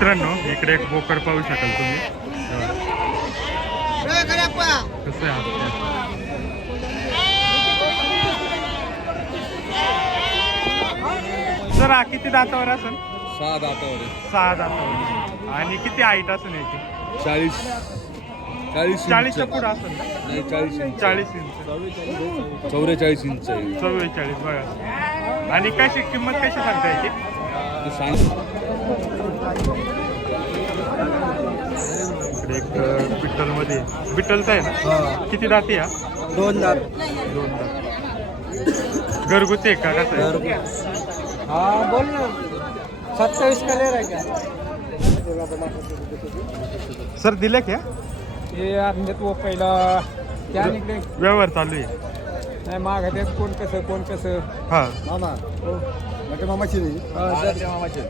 मित्रांनो इकडे एक बोकड पाहू शकाल तुम्ही. कसं आहे सर हा किती दातावर असेल? 6 दातावर. 6 दातावर. आणि किती हाईट असेल याची? 40च्या पुढे असेल ना? नाही 40 इंच. 40 इंच. 44 इंच आहे. 44 बघा. आणि कशी किंमत कशी सांगता याची? इकडे एक बिट्टलमध्ये बिट्टलचा आहे ना? किती दाती हा? 2 दात. 2 दात. घरगुती आहे का कसं आहे? हा बोल ना. 27 कलर आहे का? सर दिले क्या? हे आणले तो पहिला त्या निघले. व्यवहार चालू आहे. नाही माग त्यात कोण कसं हा मामा हो मोठे मामाची नाही मामाची.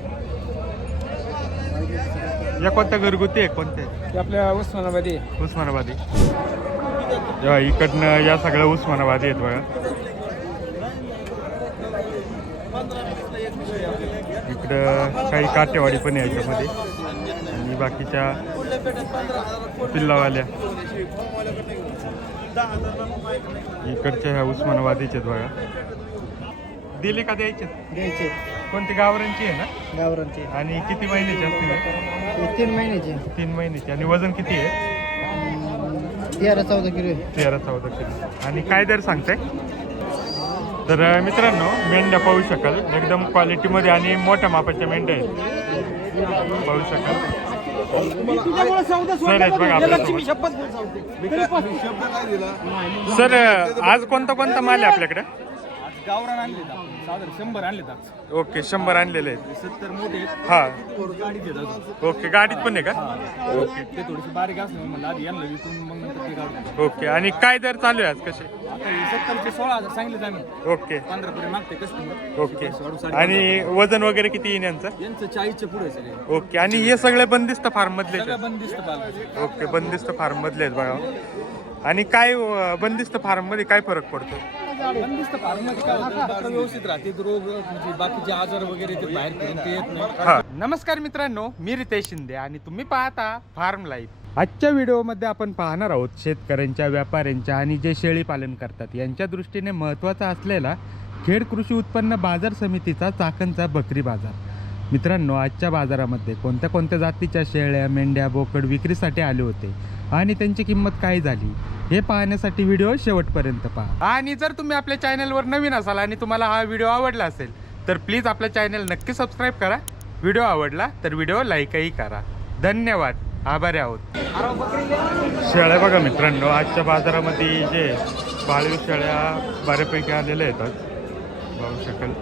या कोणत्या घरगुती आहे कोणत्या? ते आपल्या उस्मानाबादी. उस्मानाबादी. जेव्हा इकडनं या सगळ्या उस्मानाबादी आहेत बघा. इकडं काही काटेवाडी पण आहे याच्यामध्ये आणि बाकीच्या पिल्लावाल्या इकडच्या ह्या उस्मानाबादीचे आहेत बघा. दिले का द्यायचे? द्यायचे. कोणती गावरांची आहे ना? गावरांचे. आणि किती महिन्याची असतील? 3 महिन्याचे. 3 महिन्याची. आणि वजन किती आहे? 13-14 किलो. 13-14 किलो. आणि काय दर सांगताय? तर मित्रांनो मेंढ्या पाहू शकाल एकदम क्वालिटीमध्ये आणि मोठ्या मापाच्या मेंढ्या आहेत पाहू शकाल. सर आहेत बघा आपल्यासोबत. सर आज कोणता कोणता माल आहे आपल्याकडे? गावरान आणले साधारण 100 आणले. ओके 100 आणलेले आहेत. 70 मोठे हा गाडीत येतात. ओके गाडीत पण आहे का? ओके ते थोडीशी बारीक असले म्हणलं आधी यांना विकून मग नंतर ते गाडी. ओके आणि काय दर चालू आहे आज कसे? आता 70चे 16,000 सांगितले आम्ही. ओके 15 पर्यंत मागते कस्टमर. ओके. आणि वजन वगैरे किती येईल यांचं? यांचं 40च्या पुढे सगळे. ओके. आणि हे सगळे बंदिस्त फार्म मधले सगळं बंदिस्त पालन. ओके बंदिस्त फार्म मधले आहेत बघा. आणि काय बंदिस्त फार्म मध्ये काय फरक पडतो? बंदिस्त फार्म मध्ये काय होतं बकरं व्यवस्थित राहते. रोग म्हणजे बाकीचे आजार वगैरे ते बाहेर फिरून ते येत नाही. हा नमस्कार मित्रांनो, मी रितेश शिंदे आणि तुम्ही पाहता फार्म लाईफ. आजच्या व्हिडिओमध्ये आपण पाहणार आहोत शेतकऱ्यांच्या, व्यापाऱ्यांच्या आणि जे शेळी पालन करतात यांच्या दृष्टीने महत्त्वाचा असलेला खेड कृषी उत्पन्न बाजार समितीचा चाकणचा बकरी बाजार. मित्रांनो आजच्या बाजारामध्ये कोणत्या कोणत्या जातीच्या शेळ्या, मेंढ्या, बोकड विक्रीसाठी आले होते आणि त्यांची किंमत काय झाली हे पाहण्यासाठी व्हिडिओ शेवटपर्यंत पहा. आणि जर तुम्ही आपल्या चॅनलवर नवीन असाल आणि तुम्हाला हा व्हिडिओ आवडला असेल तर प्लीज आपल्या चॅनल नक्की सबस्क्राईब करा. व्हिडिओ आवडला तर व्हिडिओ लाईकही करा. धन्यवाद. आभारी आहोत. शेळ्या बघा मित्रांनो आजच्या बाजारामध्ये जे पाळीव शेळ्या बऱ्यापैकी आलेल्या आहेत आज पाहू शकाल.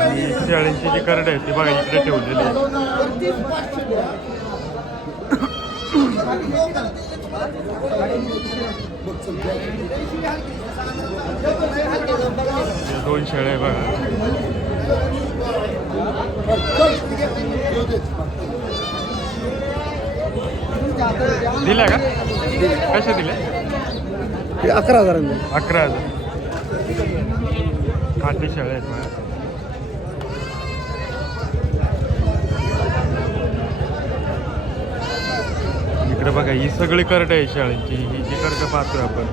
आणि शेळ्यांची जी करड आहे ती बघा इकडे ठेवलेली आहे. 2 शेळ्या आहे बघा. दिल्या का? कशा दिल्या? 11,000. 11,000. खाटी शेळ्या आहेत बघा. इकडे बघा ही सगळी करडे आहे शेळ्यांची. ही जी करडं पाहतोय आपण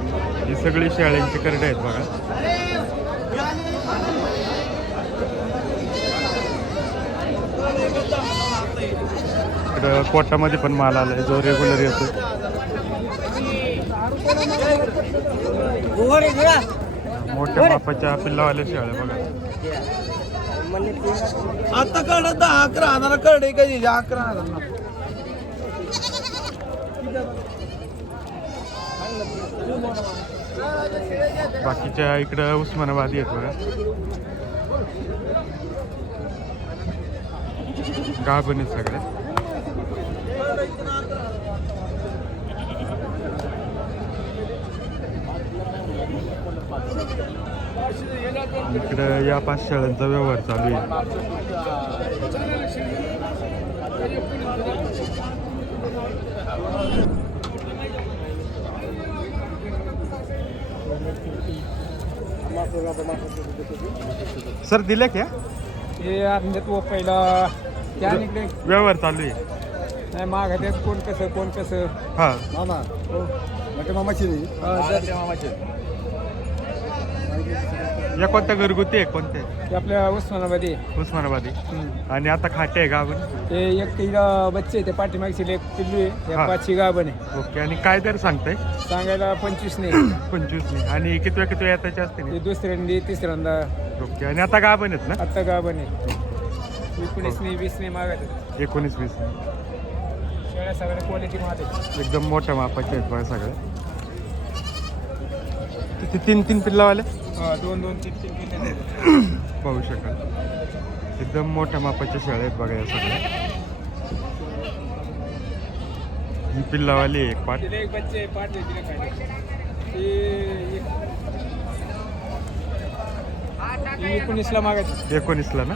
ही सगळी शेळ्यांची करडे आहेत बघा. इकडं कोटामध्ये पण माल आलाय जो रेग्युलर येतो. मोठ्या मापाच्या पिल्लावाल्या शेळ्या बघा. आता कळत 11,000 कळडे कधी 11,000. बाकीच्या इकडं उस्मानाबादी आहेत बघा. गाभण आहेत सगळ्या. इकडं या 5 शेळ्यांचा व्यवहार चालू आहे. सर दिले क्या हे म्हणजे तो पहिला त्या निघले व्यवहार चालू आहे नाही माग त्यात कोण कसं हा मामा मोठे मामाची मामाचे या कोणत्या घरगुती आहे कोणते ते आपल्या उस्मानाबादी उस्मानाबादी आणि आता खाटे आहे गाभण ते एक तिला बच्चे ते पाठीमागची एक पिल्लू आहे हा. या 5ची गाभण आहे ओके आणि काय दर सांगताय सांगायला 25 नाही 25 नाही आणि किती येताचे असते ते दुसऱ्यांदी तिसऱ्यांदा ओके आणि आता गाभण आहेत ना आत्ता गाभण आहे 19 नाही 20 नाही मागत 19-20 शेळ्या सगळ्या क्वालिटी मागत एकदम मोठ्या मापाचे आहेत बघा सगळे किती 3 पिल्लावाले 2-3 पाहू शकाल एकदम मोठ्या मापाच्या शेळ्या आहेत बघा या सगळ्या ही पिल्लावाली आहे एक पाट तिला एक बच्चे पाठ आहे तिला खायला ते 19ला मागत 19ला ना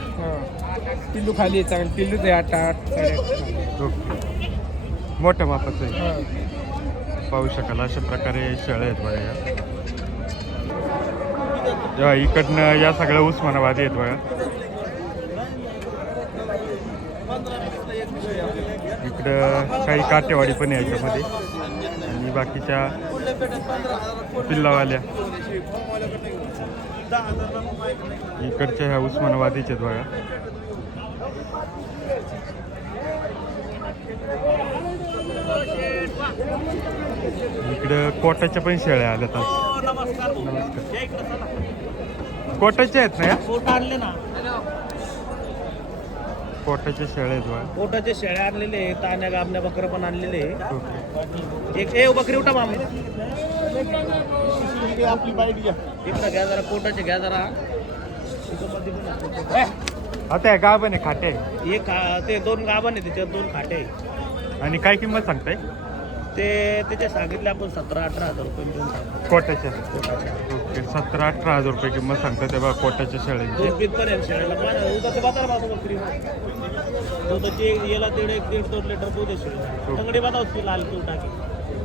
पिल्लू खाली आहे चांगलं पिल्लूच आहे 8 ओके मोठ्या मापाचं आहे पाहू शकाल अशा प्रकारे शेळ्या आहेत बघा या इकडनं या सगळ्या उस्मानाबादी आहेत बघा इकडं काही काटेवाडी पण आहे याच्यामध्ये आणि बाकीच्या पिल्लावाल्या इकडच्या ह्या उस्मानाबादीच्या आहेत बघा इकडं कोटाच्या पण शेळ्या आल्यात आज नमस्कार कोटाच्या आहेत ना या कोटा आणले ना कोटाच्या शेळ्या आहेत बघा कोटाचे शेळ्या आणलेले ताण्या गामण्या बकरं पण आणलेले ओके एक बकरी उठा मामे आपली बाईक घ्या इकडं घ्या जरा कोटाचे घ्या जरा आता या गाभण आहे खाटे एक ते 2 गाभण आहे त्याच्यात 2 खाटे आहे. आणि काय किंमत सांगताय ते त्याचे सांगितले आपण 17-18 हजार रुपये देऊन टाकू. कोटाच्या ओके 17-18 हजार रुपये किंमत सांगता ते बघा कोटाच्या शेळ्यांची 2 पित्तर आहे शेळ्याला उद्याचे बाजार भाव बकरी दुधाची याला 1.5-2 लिटर दूध आहे शेळी तंगडी बताओ उसकी लाल की उठा के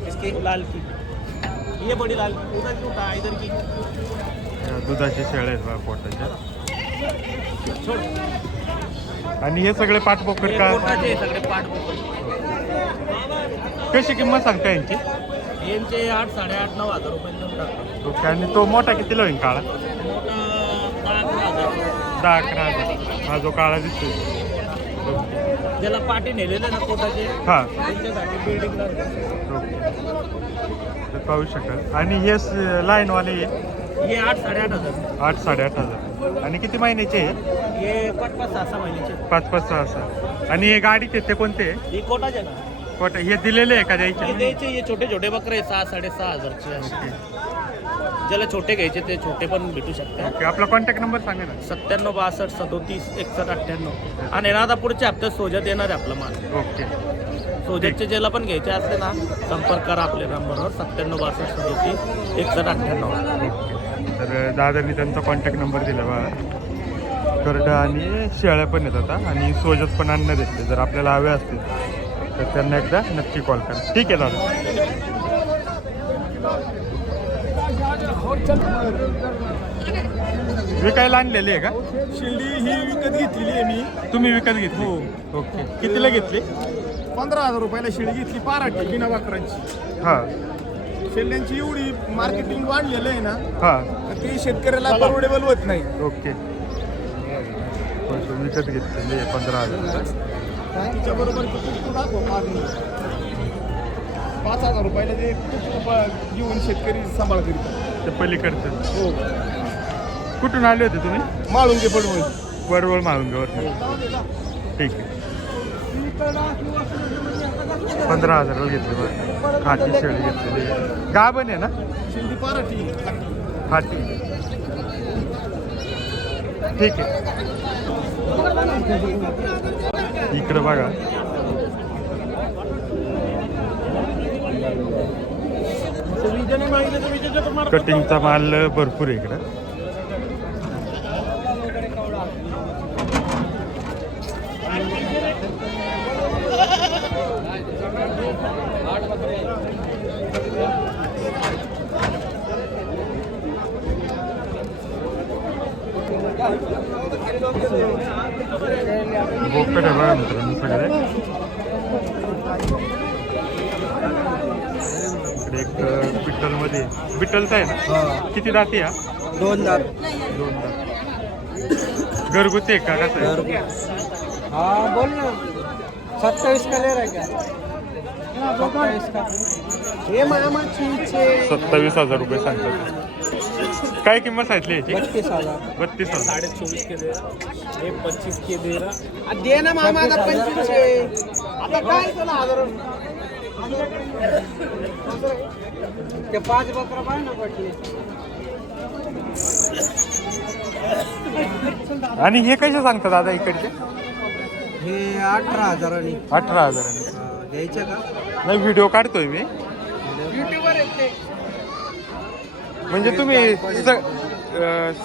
इसकी लाल की ये बड़ी लाल की उधर की उठा इधर की या दुधाची शेळ्या आहेत बघा कोटाच्या आणि हे सगळे पाठपोकर हे का कोटाचे सगळे पाठ बकरी कशी किंमत सांगता यांची यांचे 8-8.5-9 हजार रुपये देऊन टाकतो ओके आणि तो मोठा कितीला होईल काळा मोठा 10-11 हजार 10-11 हजार हा जो काळा दिसतो ज्याला पाठी नेलेले ना कोटाचे हा त्यांच्यासाठी बिल्डिंगला ओके तर पाहू शकाल आणि हे लाईनवाले हे 8-8.5 हजार 8-8.5 हजार आणि किती महिन्याचे आहे हे 5-6 महिन्याचे 5-6 आणि हे गाडीचे ते कोणते आहे हे कोटाचे ना कोटा हे दिलेले आहे का हे द्यायचे द्यायचे हे छोटे छोटे बकरे 6-6.5 हजारचे असे. ज्याला छोटे घ्यायचे ते छोटे पण भेटू शकतात ओके आपला कॉन्टॅक्ट नंबर सांगा ना 97-62-37-61-98 आणि ना आता पुढच्या हप्त्यात सोजत येणार आहे आपला माल ओके सोजतचे ज्याला पण घ्यायचे असले ना संपर्क करा आपल्या नंबरवर 97-62-37-61-98 तर दादांनी त्यांचा कॉन्टॅक्ट नंबर दिला बा करडा आणि शेळ्या पण येतात आता आणि सोजत पण अन्न देते जर आपल्याला हवे असतील तर त्यांना एकदा नक्की कॉल करा ठीक आहे दादा विकायला आणलेली आहे का शिर्डी ही विकत घेतलेली आहे मी तुम्ही विकत घेतली ओके कितीला घेतली 15,000 रुपयाला शिळी घेतली पाराठी बिना वाकरांची हां शेळ्यांची एवढी मार्केटिंग वाढलेलं आहे ना हां तर ते शेतकऱ्याला परवडेबल होत नाही ओके विकत घेतलेली आहे 15,000 त्याच्याबरोबर कुक्कुट दाखव मागणी 5,000 रुपयाला ते कुक्कुट घेऊन शेतकरी सांभाळ करीत ते पलीकडचं हो कुठून आले होते तुम्ही माळुंगे पडवळ वरवळ माळुंगावर ठीक आहे 15,000 घेतली बरं खाटी शेळी घेतलेली गाभण आहे ना शिंदी पाराठी खाटी ठीक आहे इकडं बघा कटिंगचा माल भरपूर आहे इकडं बोकड आहे बघा मित्रांनो सगळे. इकडे एक बिट्टलमध्ये बिट्टलचा आहे ना. किती दाती हा? 2 दात. 2 दात. घरगुती आहे का कसं आहे? हा बोल ना. 27 का ले रहा क्या? 27 का. हे मामाची 27,000 रुपये सांगतात. काय किंमत सांगितली याची? 32,000. 32,000. 24 के दे रहा ये 25 के दे रहा. दे ना मामा आता 25. आता काय तुला हजार ते 5 बकरा पाहिजे ना पटले. आणि हे कसे सांगतात दादा इकडचे? हे 18,000 18,000. घ्यायचं का? नाही व्हिडिओ काढतोय मी. युट्यूबर येते. म्हणजे तुम्ही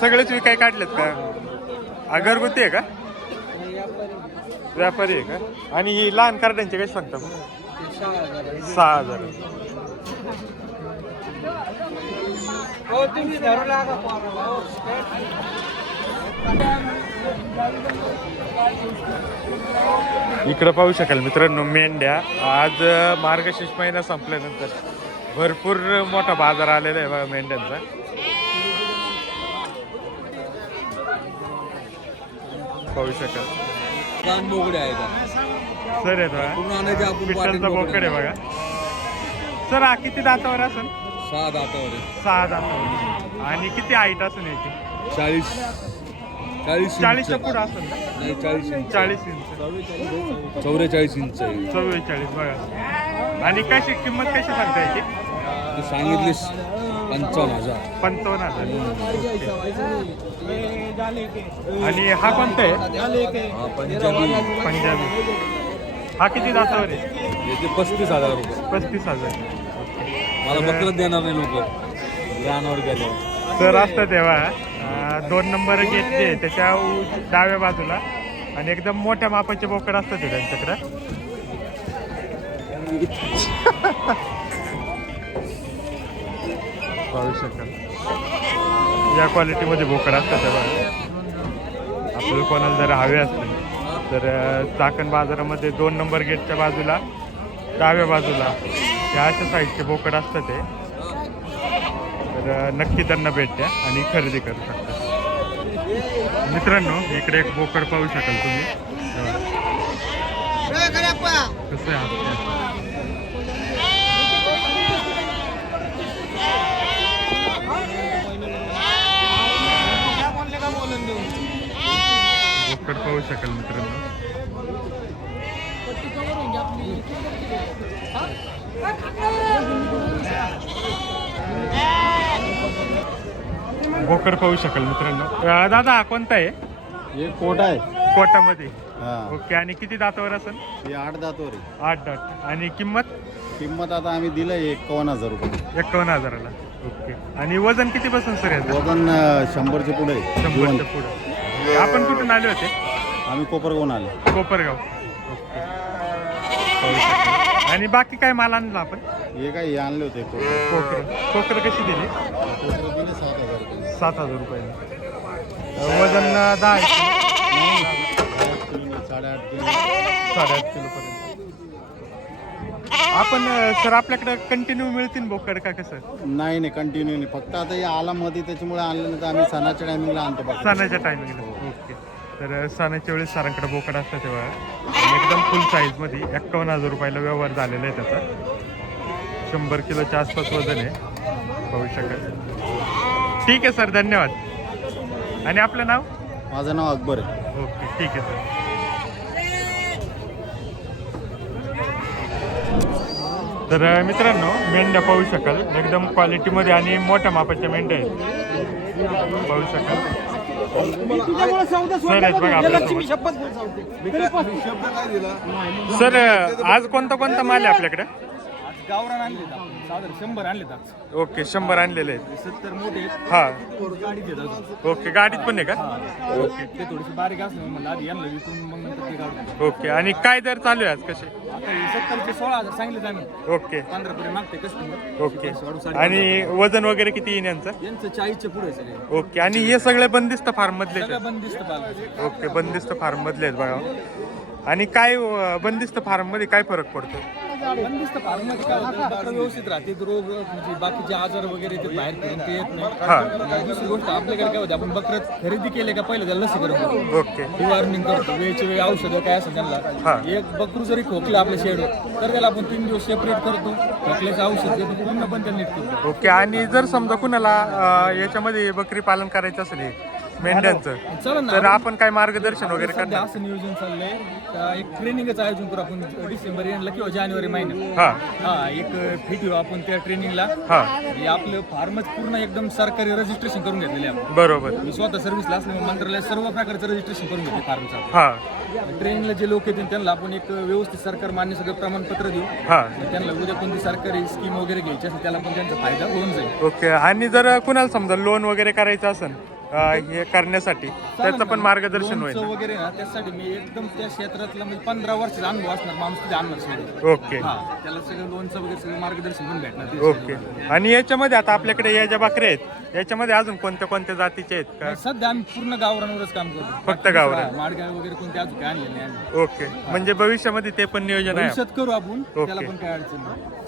सगळेच विकाय काढलेत का? घरगुती आहे का? व्यापारी आहे का? आणि ही लहान कार्डांचे कसे सांगता मग? 6,000. हो तुम्ही धरू लागा. इकडं पाहू शकाल मित्रांनो मेंढ्या. आज मार्गशीर्ष महिना संपल्यानंतर भरपूर मोठा बाजार आलेला आहे बघा मेंढ्यांचा. पाहू शकाल कान बोकडे आहे का सर आहे बघा. पूर्ण आणायचे आपण पिस्टलचा बोकड आहे बघा. सर हा किती दातावर असेल? 6 दातावर आहे. 6 दातावर. आणि किती हाईट असेल याची? 40 40च्या पुढं असेल ना? नाही 40 इंच. 40 इंच. 44 इंच आहे. 44 बघा. आणि कशी किंमत कशी सांगता याची? ते सांगितले 55,000. 55,000. आणि हा कोणता आहे? हा पंजाबी. पंजाबी. हा किती दातावर आहे? याचे 35,000 रुपये. 35,000. मला बकरच देणार नाही लोक रानावर गेल्यावर. सर असतं तेव्हा 2 नंबर गेट जे आहे त्याच्या डाव्या बाजूला आणि एकदम मोठ्या मापाचे बोकड असतात ते त्यांच्याकडे. पाहू शकाल या क्वालिटीमध्ये बोकड असतात तेव्हा. आपल्याला कोणाला जर हवे असतील तर चाकण बाजारामध्ये 2 नंबर गेटच्या बाजूला डाव्या बाजूला या अशा साईजचे बोकड असतात ते. तर नक्की त्यांना भेट द्या आणि खरेदी करू शकता. मित्रांनो इकडे एक बोकड पाहू शकाल तुम्ही. कसं आहे? बोकड पाहू शकाल मित्रांनो. बोकड पाहू शकाल मित्रांनो. दादा हा कोणता आहे? हे कोट आहे. कोटामध्ये. हा ओके. आणि किती दातावर असेल? हे 8 दातवर आहे. 8 दात. आणि किंमत? किंमत आता आम्ही दिलं 51,000 रुपये. 51,000ला. ओके. आणि वजन किती बसून सर याचं? वजन 100च्या पुढे आहे. 100च्या पुढं. आपण कुठून आले होते? आम्ही कोपरगावून आलो. कोपरगाव. ओके. पाहू शकाल. आणि बाकी काय माल आणला आपण? हे काय हे आणले होते कोकर कशी दिली? कोपरं दिले 7,000 रुपये. 7,000 रुपये. वजन 10 किलो 8.5 किलो. 8.5 किलो पर्यंत. आपण सर आपल्याकडे कंटिन्यू मिळतील बोकड का कसं? नाही नाही कंटिन्यू नाही. फक्त आता हे आलामध्ये त्याच्यामुळे आणलं नाही तर आम्ही सणाच्या टायमिंगला आणतो बघा. सणाच्या टायमिंगला. ओके. तर सणाच्या वेळेस सरांकडे बोकड असतं तेव्हा एकदम फुल साईजमध्ये 51,000 रुपयाला व्यवहार झालेला आहे त्याचा. 100 किलोच्या आसपास वजन आहे. पाहू शकाल. ठीक आहे सर धन्यवाद. आणि आपलं नाव? माझं नाव अकबर आहे. ओके ठीक आहे सर. तर मित्रांनो मेंढ्या पाहू शकाल एकदम क्वालिटीमध्ये आणि मोठ्या मापाच्या मेंढ्या आहेत. पाहू शकाल. सर आहेत बघा आपल्यासोबत. सर आज कोणता कोणता माल आहे आपल्याकडे? गावरान आणले साधारण 100 आणले ओके 100 आणलेले आहेत 70 मोठे आहेत. हा गाडीत येत अजून. ओके गाडीत पण आहे का ओके ते थोडीशी बारीक असले म्हणलं आधी यांना विकून मग नंतर ते काढू. ओके आणि काय दर चालू आहे आज कसे आता हे 70 चे 16,000 सांगितले आम्ही. ओके 15 पर्यंत मागते कस्टमर. ओके आणि वजन वगैरे किती येईन यांचं यांचं 40 पुढे आहे सगळे. ओके आणि हे सगळे बंदिस्त फार्म मधले सगळं बंदिस्त पालन. ओके बंदिस्त फार्म मधले आहेत बघा आणि काय बंदिस्त फार्म मध्ये काय फरक पडतो बंदिस्त फार्ममध्ये काय होतं बकरं व्यवस्थित राहते रोग म्हणजे बाकीचे आजार वगैरे ते बाहेर फिरून ते येत हा. नाही. दुसरी गोष्ट आपल्याकडे काय होते आपण बकरं खरेदी केले का पहिले त्याला लसीकरण करतो. ओके डिवॉर्मिंग करतो वेळचे वेळ औषधं काय असं हा. त्यांना एक बकरू जरी खोकलं आपल्या शेडवर तर त्याला आपण 3 दिवस सेपरेट करतो खोकल्याचं औषध देतो पूर्णपणे त्यांना नीट करतो. ओके आणि जर समजा कुणाला याच्यामध्ये बकरी पालन करायचं असेल मेंढ्यांचं चला ना तर आपण काय मार्गदर्शन वगैरे सध्या करणार असं नियोजन चाललंय का एक ट्रेनिंगचं आयोजन करू आपण डिसेंबर एंडला किंवा जानेवारी महिन्यात. हा हा एक भेट घेऊ आपण त्या ट्रेनिंगला. हा हे आपलं फार्मच पूर्ण एकदम सरकारी रजिस्ट्रेशन करून घेतलेले आपण. बरोबर मी स्वतः सर्व्हिसला असल्यामुळे मंत्रालयात सर्व प्रकारचं रजिस्ट्रेशन करून घेते फार्मचं. हा ट्रेनिंगला जे लोक येतील त्यांना आपण एक व्यवस्थित सरकार मान्य सगळं प्रमाणपत्र देऊ. हा त्यांना उद्या कोणती सरकारी स्कीम वगैरे घ्यायची असेल त्याला पण त्यांचा फायदा होऊन जाईल. ओके आणि जर कुणाला समजा लोन वगैरे करायचं असेल हे करण्यासाठी त्याचं पण मार्गदर्शन होईल लोणचं ना? वगैरे ना त्यासाठी मी एकदम त्या क्षेत्रातला म्हणजे 15 वर्षाचा अनुभव असणार माणूस तिथे आणणार शेड. ओके हा त्याला सगळं लोनचं वगैरे सगळं मार्गदर्शन पण भेटणार ते ओके आणि याच्यामध्ये आता आपल्याकडे या ज्या बकऱ्या आहेत याच्यामध्ये अजून कोणत्या कोणत्या जातीचे आहेत का सध्या आम्ही पूर्ण गावरांवरच काम करतो. फक्त गावरान? माडगाव वगैरे कोणते अजून काय आणले नाही आम्ही. ओके म्हणजे भविष्यामध्ये ते पण नियोजन आहे भविष्यात करू आपण ओके. त्याला पण काय अडचण नाही.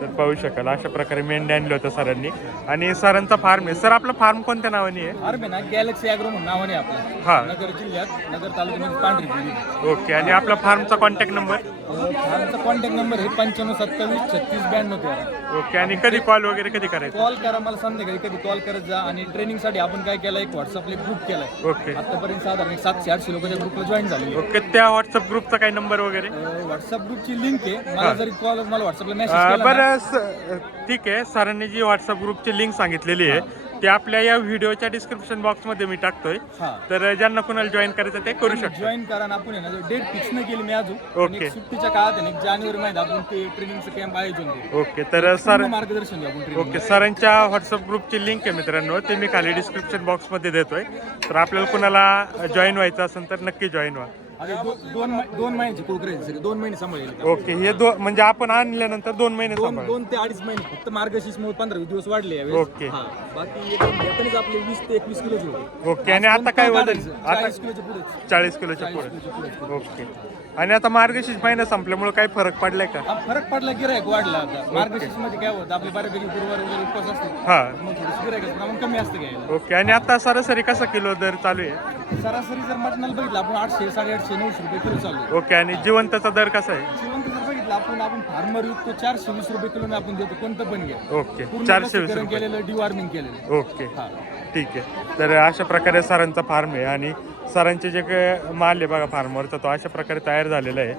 तर पाहू शकाल अशा प्रकारे मेंढ्या आणले होत्या सरांनी आणि सरांचा फार्म आहे सर आपला फार्म कोणत्या नावाने आहे अरे ना गॅलेक्सी ॲग्रो म्हणून नावाने हा. आपलं नगर जिल्ह्यात नगर तालुक्यामध्ये पांढरी पिंडी. ओके आणि आपला फार्मचा कॉन्टॅक्ट नंबर आमचा कॉन्टॅक्ट नंबर आहे 95 27 36 92 13. ओके आणि कधी कॉल वगैरे कधी करायचं कॉल करा मला संध्याकाळी कधी कॉल करत जा. आणि ट्रेनिंगसाठी आपण काय केलं एक व्हॉट्सअपला एक ग्रुप केलाय. ओके आतापर्यंत साधारण 700-800 लोक त्या ग्रुपला जॉईन झालेले. ओके त्या व्हॉट्सअप ग्रुपचा काही नंबर वगैरे व्हॉट्सअप ग्रुपची लिंक आहे मला जरी कॉल मला व्हॉट्सअपला मेसेज केला ना, बरं ठीक आहे सरांनी जी व्हॉट्सअप ग्रुपची लिंक सांगितलेली आहे ती आपल्या या व्हिडिओच्या डिस्क्रिप्शन बॉक्समध्ये मी टाकतोय हा तर ज्यांना कुणाला जॉईन करायचं ते करू शकतो जॉईन करा आणि आपण आहे ना डेट फिक्स नाही केली मी अजून. ओके. आणि एक सुट्टीच्या काळात आहे ना, एक जानेवारी महिन्यात आपण ते ट्रेनिंगचं कॅम्प आयोजन करू. ओके तर सर पूर्ण मार्गदर्शन घेऊ आपण ट्रेनिंग. ओके सरांच्या व्हॉट्सअप ग्रुपची लिंक आहे मित्रांनो ते मी खाली डिस्क्रिप्शन बॉक्समध्ये देतोय तर आपल्याला कुणाला जॉईन व्हायचं असेल तर नक्की जॉईन व्हा आता दोन महिन्याची कोकरे सगळे 2 महिने सांभाळेल. ओके हे म्हणजे आपण आणल्यानंतर 2 महिने सांभाळ 2 ते 2.5 महिने फक्त मार्गशीर्ष मुळे 15 दिवस वाढले यावेळेस. ओके. हा. बाकी यातूनच आपले 20 ते 21 किलोचे होते. ओके आणि आता काय वजन आता 40 किलोच्या पुढे 40 किलोच्या 40 पुढे किलोच्या पुढे. ओके आणि आता मार्गशीर्ष महिना संपल्यामुळे काही फरक पडलाय का हा, फरक पडला गिरायक वाढला आता. मार्गशीर्ष मध्ये काय होतं आपले बऱ्यापैकी गुरुवार वगैरे उपवास असते हा मग थोडीशी गिरायकाचं प्रमाण कमी असतं घ्यायला. ओके आणि आता सरासरी कसा किलो दर चालू आहे सरासरी जर मटणाला बघितलं आपण 800 850 900 रुपये किलो चालू आहे. ओके आणि जिवंतचा दर कसा आहे जिवंत जर बघितलं आपण फार्मर युक्त 420 रुपये किलो आपण देतो कोणतं पण घ्या. ओके पूर्ण 420 लसीकरण रुपये केलेलं डिवॉर्मिंग केलेलं. ओके हा ठीक आहे तर अशा प्रकारे सरांचा फार्म आहे आणि सरांचे जे काही माल आहे बघा फार्मवरचा तो अशा प्रकारे तयार झालेला आहे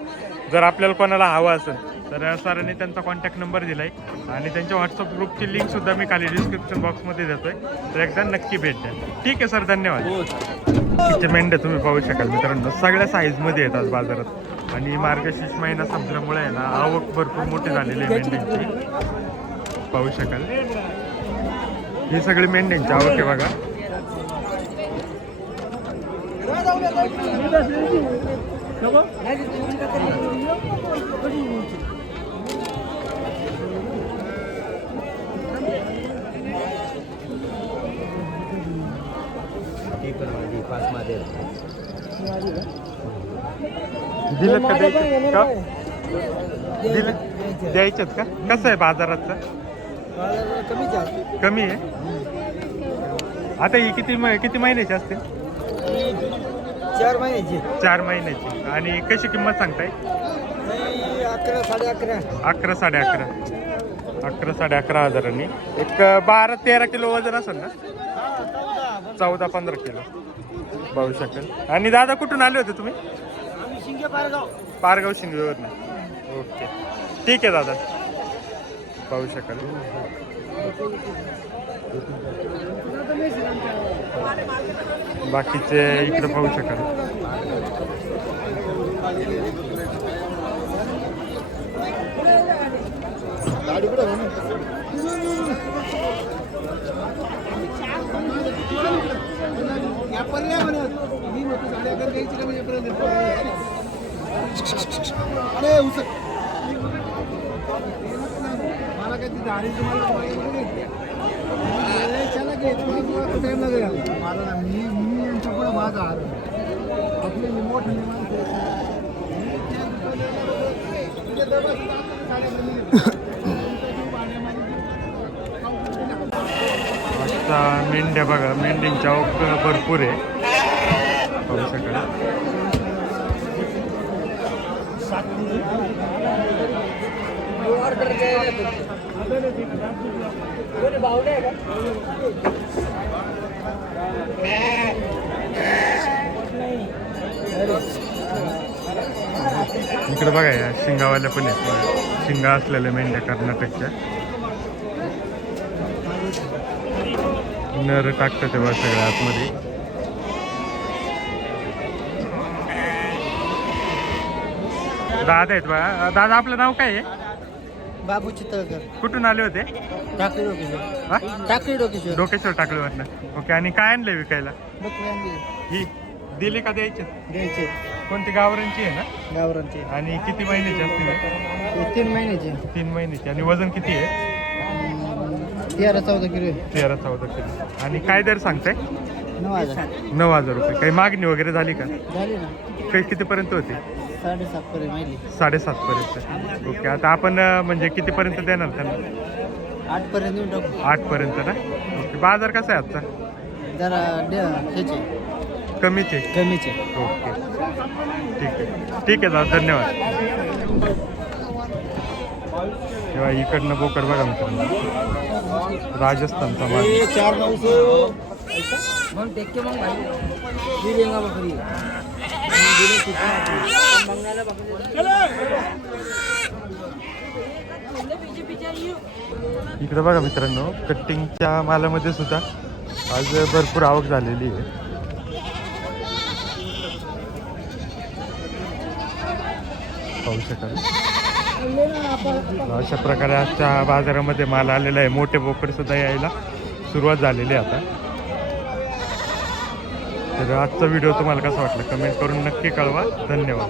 जर आपल्याला कोणाला हवा असेल तर सरांनी त्यांचा कॉन्टॅक्ट नंबर दिला आहे आणि त्यांच्या व्हॉट्सअप ग्रुपची लिंकसुद्धा मी खाली डिस्क्रिप्शन बॉक्समध्ये देतोय तर एकदा नक्की भेट द्या ठीक आहे सर धन्यवाद तिचे मेंढ्या तुम्ही पाहू शकाल मित्रांनो सगळ्या साईजमध्ये येतात बाजारात आणि मार्गशीर्ष महिना संपल्यामुळे आहे ना आवक भरपूर मोठी झालेली आहे मेंढ्यांची पाहू शकाल ही सगळी मेंढ्यांची आवक आहे बघा दिलं का द्यायचं का दिलं द्यायच्यात का कसं आहे बाजाराचं कमी आहे आता ही किती महिन्याची असते 4 महिन्याची 4 महिन्याची आणि कशी किंमत सांगताय 11 11.5 11 11.5 11 11.5 हजारांनी एक 12-13 किलो वजन असेल ना 14-15 किलो पाहू शकाल आणि दादा कुठून आले होते तुम्ही पारगाव शिंगेवरनं ओके ठीक आहे दादा पाहू शकाल बाकीचे इकडे पाहू शकाल मला काय ती झाडी तुम्हाला मला ना मी यांच्या पुढे माझा हार आपले मोठे आता मेंढ्या बघा, मेंढ्यांच्या ओक भरपूर आहे पाहू शकाल. इकडे बघा या शिंगावाल्या पण आहेत बघा. शिंगा असलेल्या मेंढ्या कर्नाटकच्या. नर टाकतात तेव्हा सगळ्या आतमध्ये. दादा आहेत बघा. दादा आपलं नाव काय आहे? बाबू चितळकर कुठून आले होते? टाकळी डोकेश्वर हा? टाकळी डोकेश्वर डोकेश्वर टाकल्यावरनं. ओके. आणि काय आणलंय विकायला? बकरी आणली ही दिली का द्यायची? द्यायचे कोणती गावरांची आहे ना? गावरांचे आणि किती महिन्याची असते ना? 3 महिन्याचे 3 महिन्याची. आणि वजन किती आहे? 13-14 किलो आहे. 13-14 किलो. आणि काय दर सांगताय? 9,000 9,000 रुपये. काही मागणी वगैरे झाली का? झाली ना काही कितीपर्यंत होती? 7.5 पर्यंत माहिती 7.5 पर्यंत. ओके. आता आपण म्हणजे कितीपर्यंत देणार त्यांना? 8 पर्यंत देऊन टाकू 8 पर्यंत ना? ओके. बाजार कसा आहे आजचा? जरा ह्याचे कमीच आहे. कमीचे ओके. ठीक आहे. ठीक आहे दादा, धन्यवाद. तेव्हा इकडनं बोकड बघा मित्रांनो, राजस्थानचा माल. 4-900 मग देख के मग भाई दी देंगा बकरी बंगाला इकडे बघा मित्रांनो, कट्टिंगच्या मालामध्ये सुद्धा आज भरपूर आवक झालेली आहे. पाहू शकाल. अशा प्रकारे आजच्या बाजारामध्ये माल आलेला आहे. मोठे बोकड सुद्धा यायला सुरुवात झालेली आहे आता. तर आजचा व्हिडिओ तुम्हाला कसा वाटला कमेंट करून नक्की कळवा. धन्यवाद.